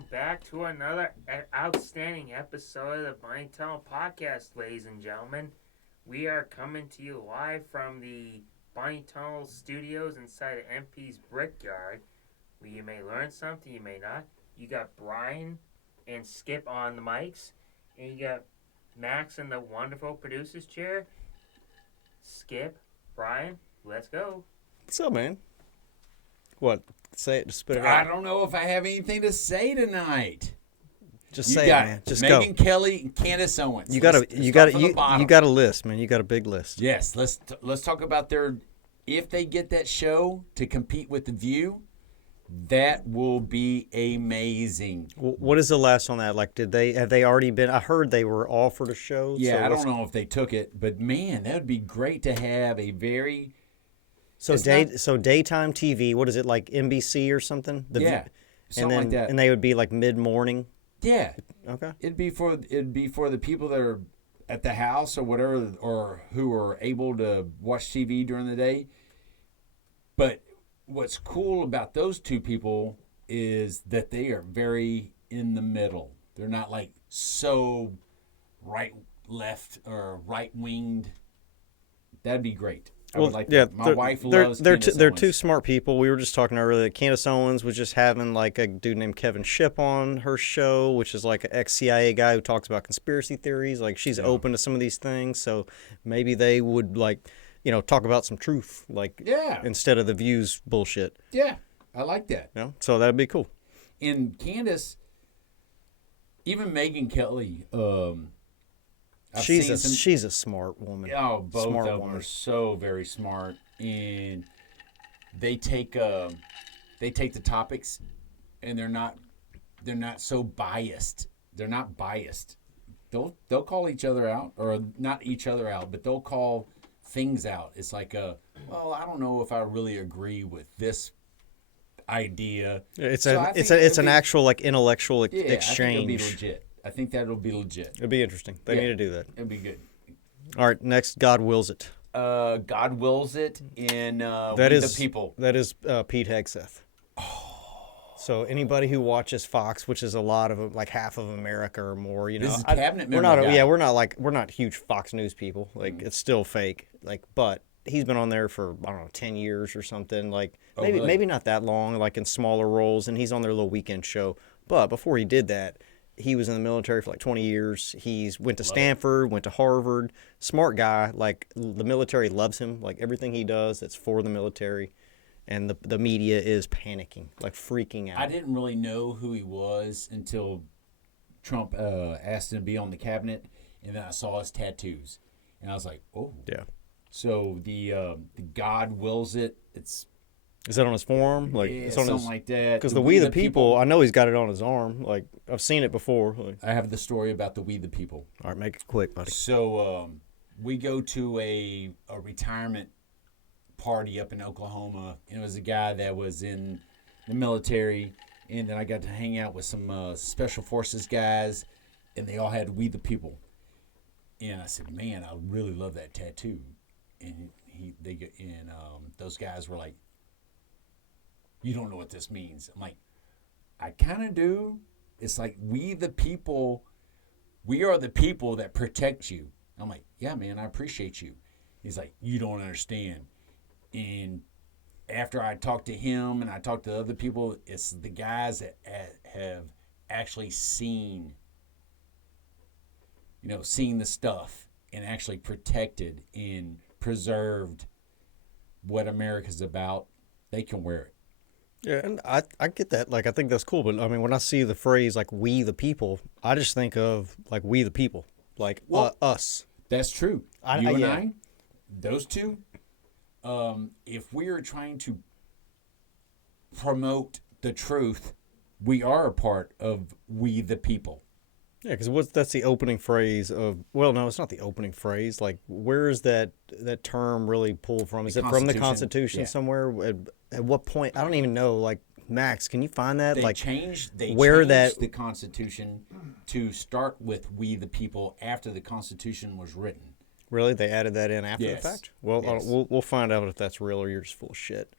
welcome back to another outstanding episode of the Bunny Tunnel Podcast, ladies and gentlemen. We are coming to you live from the Bunny Tunnel Studios inside of MP's Brickyard, where you may learn something, you may not. You got Brian and Skip on the mics, and you got Max in the wonderful producer's chair. Skip, Brian, let's go. What's up, man? What? Say it, just spit it I out. don't know if I have anything to say tonight. Just say it, man. Just Megan go. Kelly and Candace Owens. You got a list, man. You got a big list. Yes, let's talk about if they get that show to compete with The View, that will be amazing. What is the last on that? Like, have they already been? I heard they were offered a show. Yeah, so I don't know if they took it, but man, that would be great to have a very. So daytime TV. What is it, like NBC or something? Something like that. And they would be like mid morning. Yeah. Okay. It'd be for the people that are at the house or whatever, or who are able to watch TV during the day. But what's cool about those two people is that they are very in the middle. They're not like so right, left, or right winged. That'd be great. I would like that. My wife loves Candace they're Owens. two smart people. We were just talking earlier that Candace Owens was just having like a dude named Kevin Shipp on her show, which is like an ex-CIA guy who talks about conspiracy theories. Like she's open to some of these things, so maybe they would talk about some truth, instead of the View's bullshit. Yeah, I like that. So that'd be cool. And Candace, even Megan Kelly, she's a smart woman. Oh, both of them are so very smart, and they take the topics, and they're not so biased. They're not biased. They'll call each other out, or not each other out, but they'll call things out. It's like well, I don't know if I really agree with this idea. It's an actual like intellectual exchange. I think that'll be legit. It'd be interesting. They need to do that. It'd be good. All right, next, God Wills It. God Wills It in the People. That is Pete Hegseth. So anybody who watches Fox, which is a lot of them, like half of America or more, this is cabinet member guy. We're not huge Fox News people. Like it's still fake. But he's been on there for 10 years or something. Like maybe not that long. Like in smaller roles, and he's on their little weekend show. But before he did that, he was in the military for like 20 years. He's went to Stanford, went to Harvard. Smart guy. Like the military loves him. Like everything he does, that's for the military. And the media is panicking, like freaking out. I didn't really know who he was until Trump asked him to be on the cabinet, and then I saw his tattoos, and I was like, oh. Yeah. So the God Wills It. Is that on his forearm? Like yeah, it's on something like that. Because the We the People, I know he's got it on his arm. Like I've seen it before. I have the story about the We the People. All right, make it quick, buddy. So we go to a retirement party up in Oklahoma, and it was a guy that was in the military, and then I got to hang out with some special forces guys, and they all had We the People. And I said, man, I really love that tattoo. And those guys were like, you don't know what this means. I'm like, I kind of do. It's like we the people, we are the people that protect you. I'm like, yeah, man, I appreciate you. He's like, you don't understand. And after I talked to him and I talked to other people, it's the guys that have actually seen the stuff and actually protected and preserved what America's about. They can wear it. Yeah, and I get that. Like, I think that's cool. But, I mean, when I see the phrase, like, we the people, I just think of, like, we the people. Like, us. That's true. I, those two, if we are trying to promote the truth, we are a part of we the people. Yeah, because that's the opening phrase of, well, no, it's not the opening phrase. Like, where is that term really pulled from? Is it from the Constitution somewhere? At what point? I don't even know. Like, Max, can you find that? They like, changed the Constitution to start with we the people after the Constitution was written. Really? They added that in after the fact? Well, yes. We'll find out if that's real or you're just full of shit.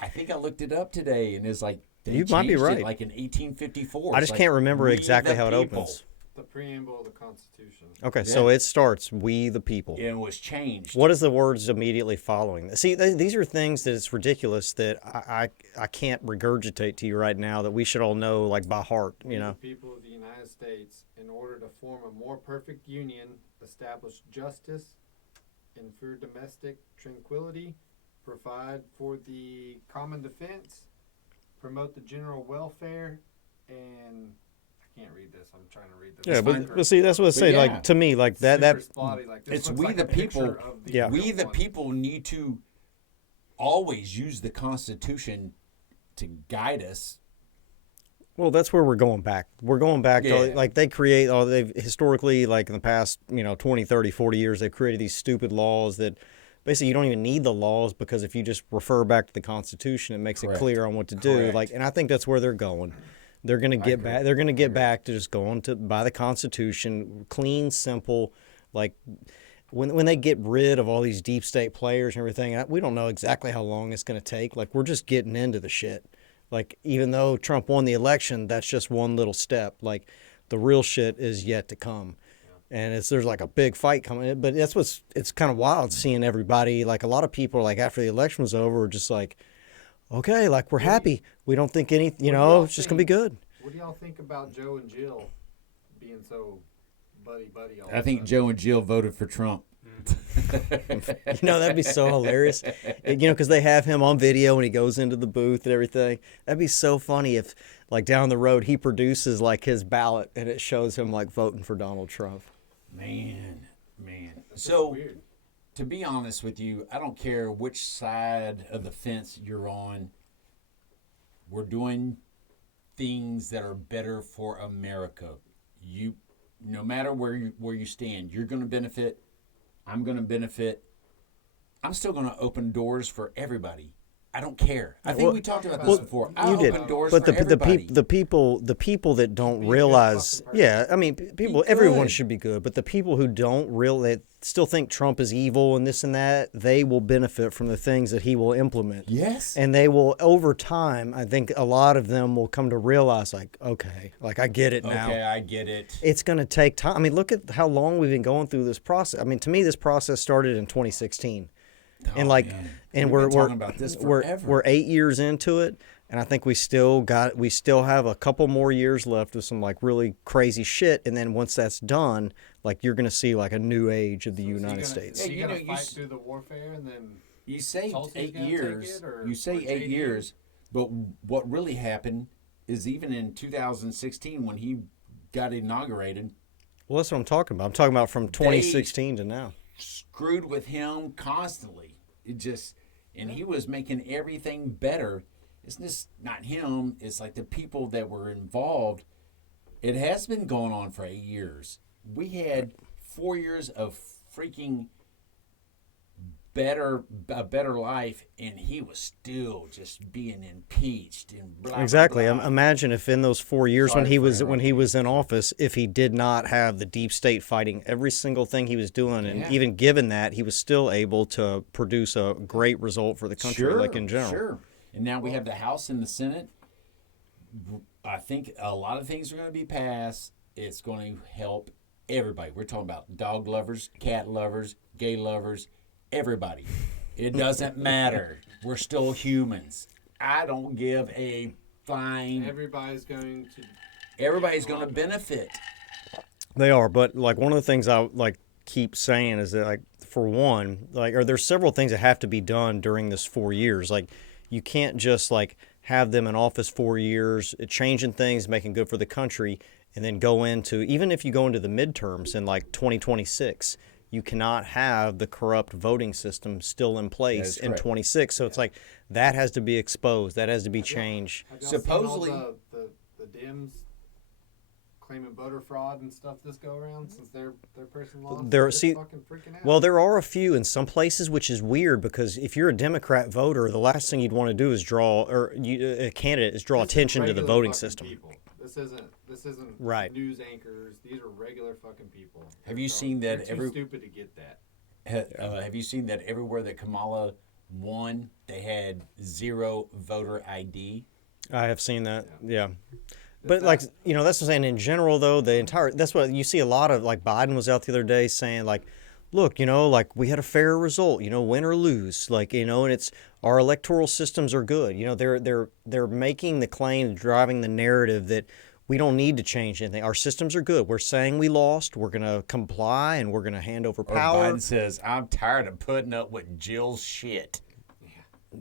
I think I looked it up today, and it's like they You might be changed right. it like in 1854. I It's just like, can't remember "We exactly the how it people." opens. The preamble of the Constitution. Okay, so it starts, "We the people." It was changed. What is the words immediately following? See, these are things that it's ridiculous that I can't regurgitate to you right now that we should all know like by heart, you know. The people of the United States, in order to form a more perfect union, establish justice, ensure domestic tranquility, provide for the common defense, promote the general welfare, and I can't read this. I'm trying to read this. Yeah, but see, that's what I say. yeah. Like to me, like that Super spotty, like, this It's looks we like the a picture people. of the Yeah. We real the one. people need to always use the Constitution to guide us. Well, that's where we're going back. We're going back to, Yeah. like they've historically, like in the past, 20, 30, 40 years, they've created these stupid laws that basically you don't even need the laws because if you just refer back to the Constitution, it makes Correct. it clear on what to do. Correct. Like, and I think that's where they're going. They're going to get back. They're going to get back to just going to by the Constitution, clean, simple. Like when they get rid of all these deep state players and everything, we don't know exactly how long it's going to take. Like we're just getting into the shit. Like even though Trump won the election, that's just one little step. Like the real shit is yet to come. And there's like a big fight coming, but it's kind of wild seeing everybody. Like a lot of people, like after the election was over, were just like, okay, like we're happy. We don't think any, it's just gonna be good. What do y'all think about Joe and Jill being so buddy all I the think time? Joe and Jill voted for Trump. That'd be so hilarious. Because they have him on video when he goes into the booth and everything. That'd be so funny if, like down the road, he produces like his ballot and it shows him like voting for Donald Trump. Man. That's So, weird. to be honest with you, I don't care which side of the fence you're on. We're doing things that are better for America. No matter where you stand, you're going to benefit. I'm going to benefit. I'm still going to open doors for everybody. I don't care. I think we talked about this before. I You did, open doors but for the everybody. the people that don't Be a good realize, fucking person. yeah, I mean, people, everyone good. should be good, but the people who don't they still think Trump is evil and this and that, they will benefit from the things that he will implement. Yes. And they will, over time, I think a lot of them will come to realize, like, okay, like I get it now. Okay, I get it. It's going to take time. I mean, look at how long we've been going through this process. I mean, to me, this process started in 2016. And like, man. and We've been we're talking about this we're forever. we're 8 years into it, and I think we still have a couple more years left of some like really crazy shit. And then once that's done, like you're gonna see like a new age of the United States. So you Yeah, gonna you fight s- through the warfare and then You say Tulsi's 8 gonna take years. it, or You say 8 JD? years, but what really happened is even in 2016 when he got inaugurated, Well, that's what I'm talking about. I'm talking about from 2016 to now. screwed with him constantly. And he was making everything better. It's just not him. It's like the people that were involved. It has been going on for 8 years. We had 4 years of freaking a better life, and he was still just being impeached and blah. Exactly. Blah, blah. Imagine if in those 4 years Sorry when he for was interrupting. in office, if he did not have the deep state fighting every single thing he was doing, and Yeah. even given that, he was still able to produce a great result for the country, like in general. Sure. And now we have the House and the Senate. I think a lot of things are going to be passed. It's going to help everybody. We're talking about dog lovers, cat lovers, gay lovers, everybody. It doesn't matter. We're still humans. I don't give a flying. everybody's going to Everybody's going to benefit. They are, but like one of the things I like keep saying is that like for one, like or there's several things that have to be done during this 4 years. Like you can't just like have them in office 4 years, changing things, making good for the country, and then go into even if you go into the midterms in like 2026, you cannot have the corrupt voting system still in place is in correct. 26. So it's like that has to be exposed. That has to be changed. Have y'all Supposedly- seen all the Dems claiming voter fraud and stuff this go around since their person lost? They're- They're see, fucking freaking out. Well, there are a few in some places, which is weird because if you're a Democrat voter, the last thing you'd want to do is a candidate is draw This is attention to the regular voting fucking system. people. This isn't Right. news anchors. These are regular fucking people. Have you seen that They're too every- stupid to get that. Have you seen that everywhere that Kamala One, they had 0 voter ID. I have seen that. Yeah. But like, you know, that's what I'm saying. In general, though, that's what you see a lot of. Like Biden was out the other day saying, like, look, you know, like we had a fair result, you know, win or lose, like, you know, and it's our electoral systems are good. You know, they're making the claim, driving the narrative that we don't need to change anything. Our systems are good. We're saying we lost. We're gonna comply and we're gonna hand over power. Or Biden says, "I'm tired of putting up with Jill's shit."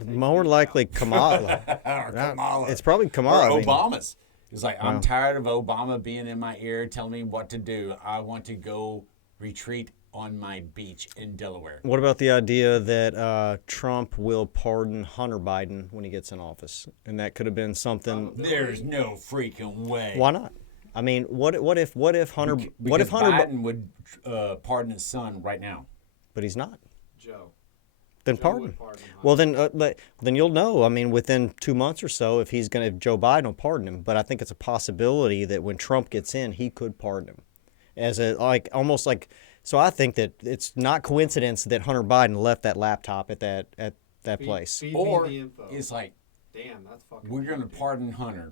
More likely Kamala. Or Kamala. It's probably Kamala. Or Obama's. It's like, I'm tired of Obama being in my ear telling me what to do. I want to go retreat on my beach in Delaware. What about the idea that Trump will pardon Hunter Biden when he gets in office? And that could have been something. There's no freaking way. Why not? I mean, what if Hunter? Because Biden would pardon his son right now? But he's not. Joe. Then Joe pardon. would pardon Hunter. Well, then you'll know. I mean, within 2 months or so, if Joe Biden will pardon him. But I think it's a possibility that when Trump gets in, he could pardon him, as a almost like. So I think that it's not coincidence that Hunter Biden left that laptop at that place. Feed Or me the info. it's like, Damn, that's fucking. we're going to dude. pardon Hunter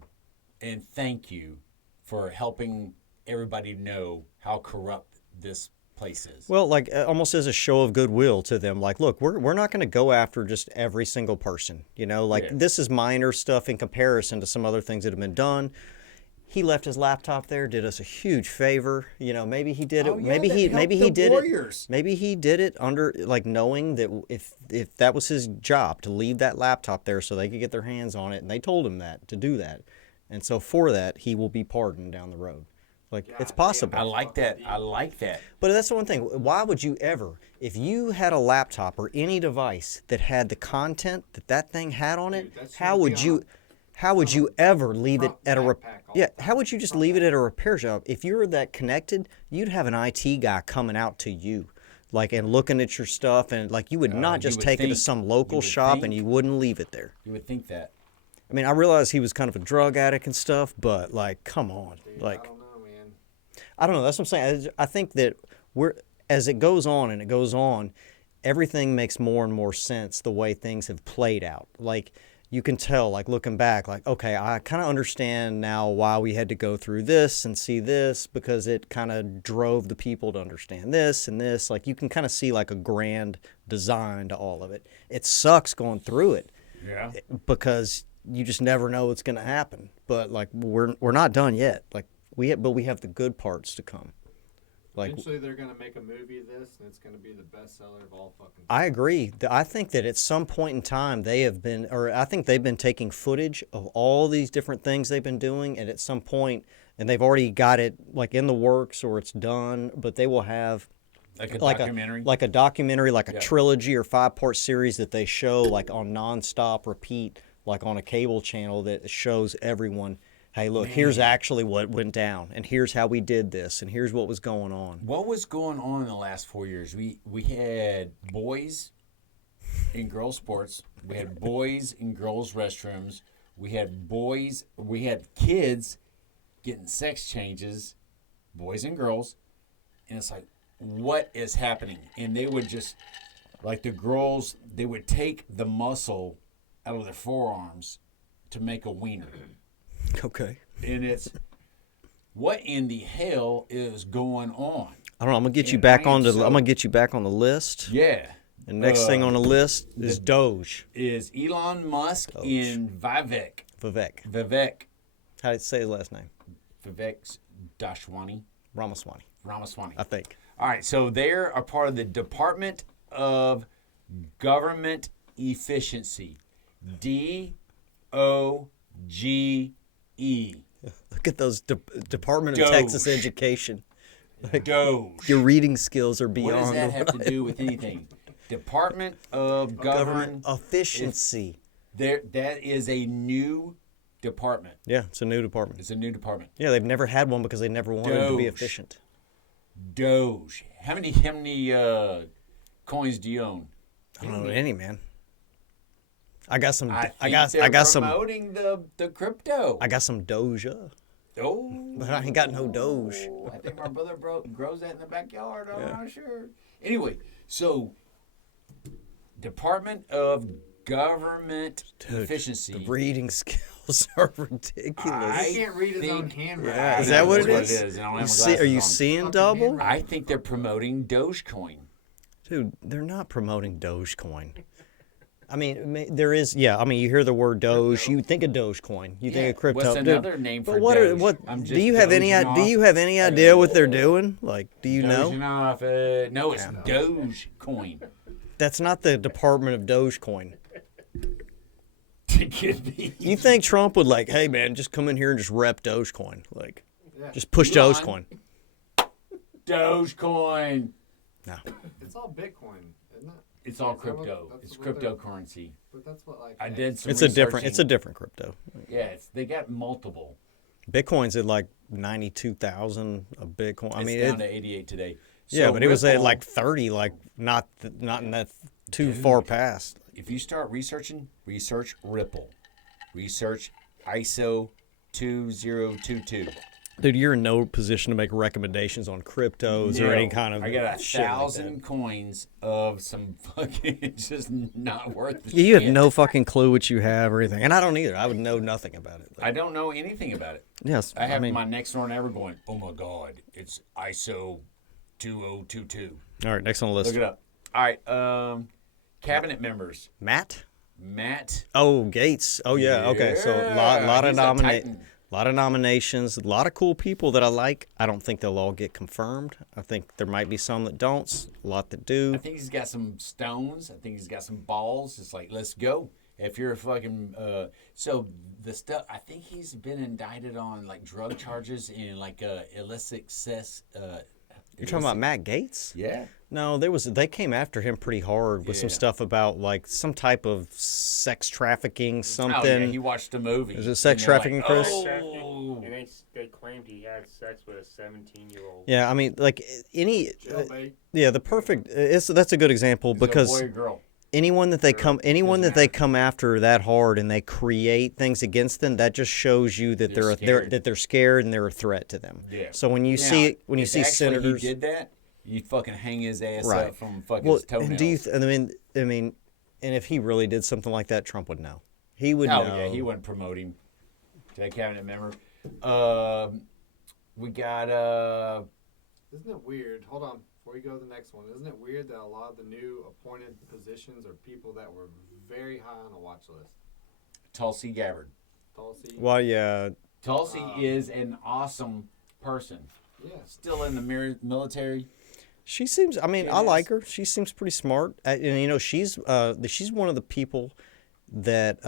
and thank you for helping everybody know how corrupt this place is. Well, like almost as a show of goodwill to them, like, look, we're not going to go after just every single person, you know, like this is minor stuff in comparison to some other things that have been done. He left his laptop there, did us a huge favor, you know. Maybe he did it. Maybe he did it. Maybe he did it under like knowing that if that was his job to leave that laptop there so they could get their hands on it, and they told him that to do that, and so for that he will be pardoned down the road. Like, it's possible. I like that. I like that. But that's the one thing. Why would you ever, if you had a laptop or any device that had the content that thing had on it, Dude, how would you ever leave it Trump at a backpack all the how would you just leave it at a repair shop? If you were that connected, you'd have an IT guy coming out to you, like, and looking at your stuff, and like you would not just take it to some local shop and you wouldn't leave it there. You would think that. I mean, I realize he was kind of a drug addict and stuff, but like, come on, Dude, like. I don't know, man. I don't know. That's what I'm saying. I think that as it goes on and it goes on, everything makes more and more sense the way things have played out. Like, you can tell, like, looking back, like, okay, I kind of understand now why we had to go through this and see this, because it kind of drove the people to understand this and this. Like, you can kind of see like a grand design to all of it. It sucks going through it. Yeah. Because you just never know what's going to happen. But like, we're not done yet. Like, we have the good parts to come. Like, Eventually, they're gonna make a movie of this, and it's gonna be the bestseller of all fucking. I agree. I think that at some point in time I think they've been taking footage of all these different things they've been doing, and at some point, and they've already got it like in the works or it's done, but they will have Like a documentary? like a trilogy or 5-part series that they show like on nonstop repeat, like on a cable channel that shows everyone, hey, look, here's actually what went down, and here's how we did this, and here's what was going on. What was going on in the last 4 years? We had boys in girls' sports. We had boys in girls' restrooms. We had kids getting sex changes, boys and girls. And it's like, what is happening? And they would just, like the girls, they would take the muscle out of their forearms to make a wiener. Okay. And it's, what in the hell is going on? I don't know. I'm gonna get you And back I am on the. so- I'm gonna get you back on the list. Yeah. And next thing on the list is Doge. Is Elon Musk in Vivek. Vivek. How do you say his last name? Vivek Dashwani. Ramaswamy, I think. All right, so they're a part of the Department of Government Efficiency. DOGE. Look at those Department of Doge. Texas Education. Doge. Your reading skills are What beyond. does that have to do with anything? Department of Government Efficiency. That is a new department. Yeah, it's a new department. It's a new department. Yeah, they've never had one because they never wanted to be Doge. efficient. Doge. How many coins do you own? I don't know any, man. I got some. I I got some. promoting the crypto. I got some Doja, Oh, but I ain't got no Doge. I think my brother grows that in the backyard. I'm not sure. Anyway, so Department of Government Dude, Efficiency. The reading skills are ridiculous. He can't read his own think- handwriting. Yeah, is I that know, what that's it is? And I don't You have my see, are glasses you on. seeing Fucking double? handwriting. I think they're promoting Dogecoin. Dude, they're not promoting Dogecoin. I mean, there is, yeah. I mean, you hear the word Doge, you think of Dogecoin, you think of crypto. What's Dude, another name for but what? Doge? What? I'm Do just you have any? dozing Do off. you have any idea what they're doing? Like, do you know? Dozing off. No, it's Dogecoin. That's not the Department of Dogecoin. It could be. You think Trump would like, hey man, just come in here and just rep Dogecoin, like, Yeah. just push Elon. Dogecoin? Dogecoin. No. It's all Bitcoin, isn't it? It's all Is that what- crypto. that's It's what they're- cryptocurrency. But that's what like. I did some It's a different. It's a researching. different crypto. Yeah, they got multiple. Bitcoin's at like 92,000 a Bitcoin. I It's mean, down to 88 today. yeah, So but it was at Ripple, like 30, like not in that too far past. If you start researching, research Ripple. Research ISO 2022. Dude, you're in no position to make recommendations on cryptos or any kind of I got shit like 1,000 coins of some fucking. It's just not worth the that. You have shit. no fucking clue what you have or anything, and I don't either. I would know nothing about it. I don't know anything about it. Yes, I have mean, my next door neighbor going, "Oh my God, it's ISO 2022." all right, next on the list, Look it up. All right, cabinet members. Matt. Matt. Oh, Gates. Oh yeah. Okay, so Yeah, lot of he's a titan. lot of nominations, a lot of cool people that I like. I don't think they'll all get confirmed. I think there might be some that don't, a lot that do. I think he's got some stones. I think he's got some balls. It's like, let's go. If you're a fucking so the stuff, I think he's been indicted on like drug charges and like illicit sex. You're talking about Matt Gates? Yeah. No, they came after him pretty hard with some Yeah. stuff about like some type of sex trafficking, something. Oh yeah, he watched the movie. Is it sex And they're trafficking, like, Chris? Oh. And they claimed he had sex with a 17-year-old. Yeah, I mean, like any, Jailbait. yeah, the perfect. That's a good example Is it a because boy or girl? anyone that they Doesn't come after that hard and they create things against them, that just shows you that They're they're scared and they're a thret to them. Yeah. So when you Now, see if actually senators, he did that, you'd fucking hang his ass Right. up from fucking well, his toenails. and do you? I mean, and if he really did something like that, Trump would know. He would know. yeah, he wouldn't promote him to a cabinet member. We got Isn't it weird? Hold on. Before we go to the next one, isn't it weird that a lot of the new appointed positions are people that were very high on the watch list? Tulsi Gabbard. Tulsi. Well, yeah. Tulsi is an awesome person. Yeah. Still in the military. She seems. I mean, She I is. like her. She seems pretty smart. And you know, she's one of the people that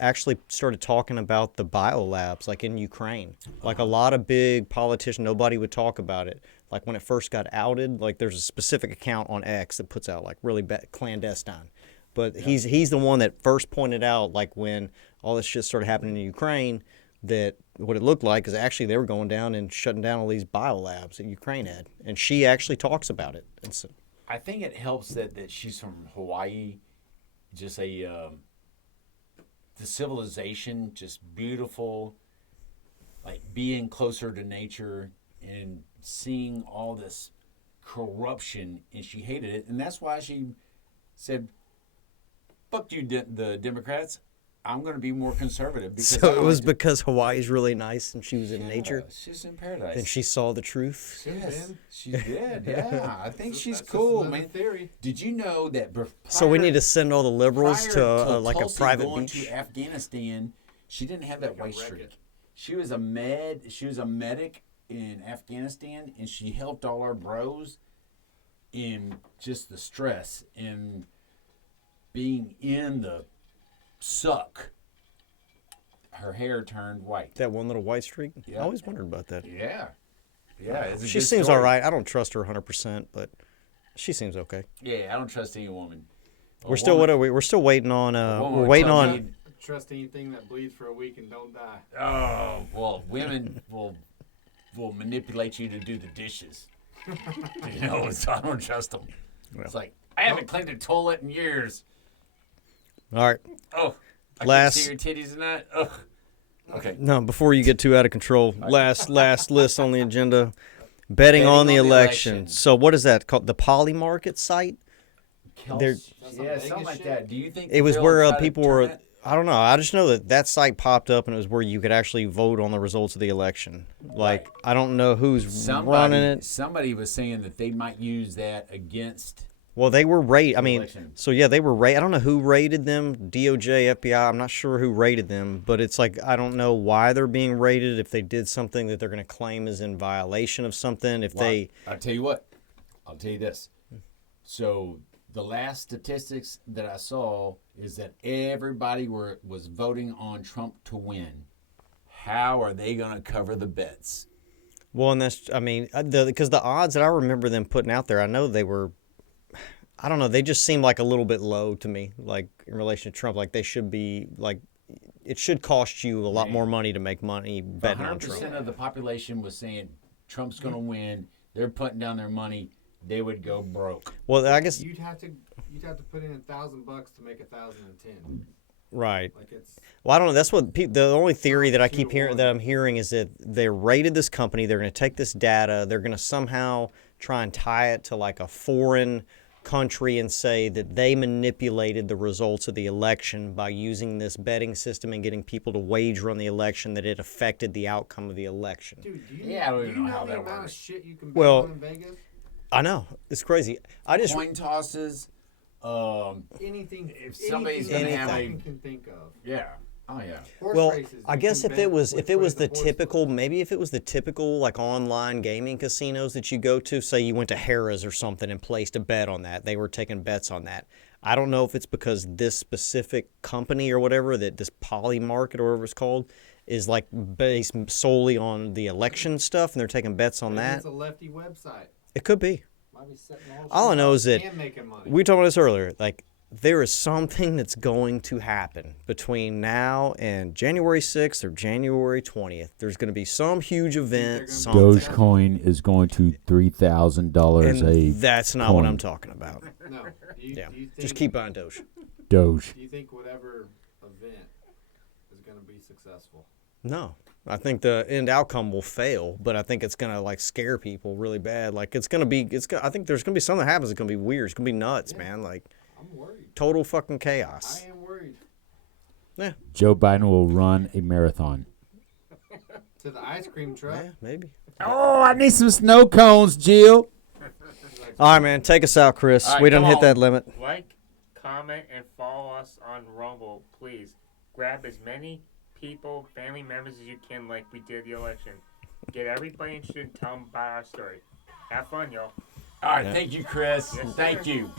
actually started talking about the biolabs, like in Ukraine. Like a lot of big politicians, nobody would talk about it. Like when it first got outed, like there's a specific account on X that puts out like really bad, clandestine. But he's the one that first pointed out, like when all this shit started happening in Ukraine, that what it looked like is actually they were going down and shutting down all these biolabs that Ukraine had, and she actually talks about it. And so, I think it helps that she's from Hawaii. Just the civilization, just beautiful. Like being closer to nature and seeing all this corruption, and she hated it, and that's why she said, "Fuck you, the Democrats. I'm going to be more conservative." Because so it was because Hawaii's really nice and she was in nature, She's in paradise. and she saw the truth. Yes, Ben. she did. Yeah, I think she's That's just cool, another man. Theory. Did you know that? So we need to send all the liberals to like a Tulsi private going beach. to Afghanistan, she didn't have that Like a white wreck streak. it. She was a medic in Afghanistan, and she helped all our bros in just the stress and being in the suck. Her hair turned white. That one little white streak. Yeah. I always wondered about that. Yeah, it's a She good seems story. all right. I don't trust her 100%, but she seems okay. Yeah, I don't trust any woman. A We're still woman- what are we? We're still waiting on. woman We're would waiting tell on. me- Trust anything that bleeds for a week and don't die. Oh, well, women will manipulate you to do the dishes. You know, so I don't trust them. It's like, I haven't cleaned a toilet in years. All right. Oh, I Last- can see your titties and that. Ugh. Okay. No, before you get too out of control, last list on the agenda. Betting on the election. election. So what is that called? The Poly Market site? They're- Yeah, something like that. Do you think It was they'll where try to people turn were. it? I don't know. I just know that site popped up and it was where you could actually vote on the results of the election. Like, Right. I don't know who's running it. Somebody was saying that they might use that against. Well, they were rated. I mean, election. so yeah, they were rated. I don't know who rated them. DOJ, FBI. I'm not sure who rated them, but it's like I don't know why they're being rated. If they did something that they're going to claim is in violation of something. If they, I'll tell you what. I'll tell you this. So the last statistics that I saw is that everybody was voting on Trump to win. How are they going to cover the bets? well, and that's. I mean, because the odds that I remember them putting out there, I know they were. I don't know. They just seem like a little bit low to me, like in relation to Trump. Like they should be like, it should cost you a lot more money to make money betting on Trump. 100% of the population was saying Trump's going to win. They're putting down their money. They would go broke. Well, I guess You'd have to put in $1,000 to make 1,010. right. Like it's Well, I don't know. That's what the only theory that I 2 keep to hearing 1. that I'm hearing is that they rated this company. They're going to take this data. They're going to somehow try and tie it to like a foreign country and say that they manipulated the results of the election by using this betting system and getting people to wager on the election, that it affected the outcome of the election. dude. Do you, Yeah, I don't do even you know how the that amount works. of shit you can bet Well, on in Vegas? I know. It's crazy. I just Coin tosses. Anything. If somebody's anything gonna have that a- you can think of. Yeah. Oh, yeah. Horse well, races, I you guess can if bet it was which the way horse typical, goes. maybe if it was the typical like online gaming casinos that you go to, say you went to Harrah's or something and placed a bet on that, they were taking bets on that. I don't know if it's because this specific company or whatever, that this Poly Market or whatever it's called, is like based solely on the election stuff and they're taking bets on Maybe that. It's a lefty website. It could be. Might be setting All I shit know up is that and making money. we talked about this earlier. Like, there is something that's going to happen between now and January 6th or January 20th. There's going to be some huge event, gonna be something. Dogecoin is going to $3,000 And that's not what coin. I'm talking about. No. Do you, Yeah, do you think, just keep buying Doge. Doge. Do you think whatever event is going to be successful? No, I think the end outcome will fail, but I think it's gonna like scare people really bad. Like it's gonna be, I think there's gonna be something that happens. It's gonna be weird. It's gonna be nuts, man. Like I'm worried. total fucking chaos. I am worried. Joe Biden will run a marathon. To the ice cream truck. Yeah, maybe. Oh, I need some snow cones, Jill. All right, man. Take us out, Chris. All right, We done come hit on. that limit. Like, comment, and follow us on Rumble, please. Grab as many people, family members as you can, like we did the election. Get everybody interested and tell them about our story. Have fun, y'all. All right, thank you, Chris. Yes, sir. Thank you.